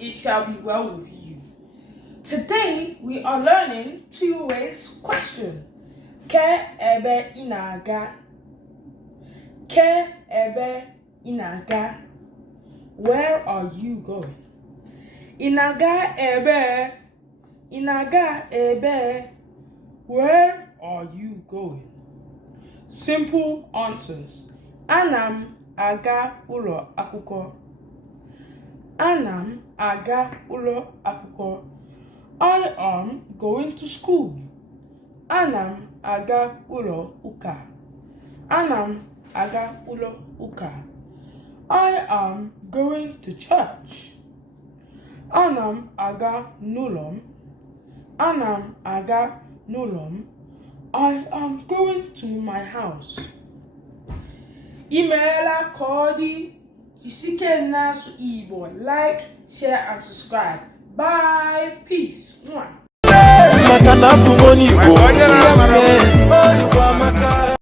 it shall be well with you. Today we are learning two ways question. Ke ebe inaga? Ke ebe inaga? Where are you going? Inaga ebe? Inaga ebe? Where are you going? Simple answers. Anam aga ulo akwụkwọ. Anam aga ulo akwụkwọ. I am going to school. Anam aga ulo ụka. Anam aga ulo ụka. I am going to church. Anam aga n'ụlọ m. Anam aga n'ụlọ m. I am going to my house. Imeela Kodi. Jisike nasu Igbo. Like, share, and subscribe. Bye. Peace. Mwah.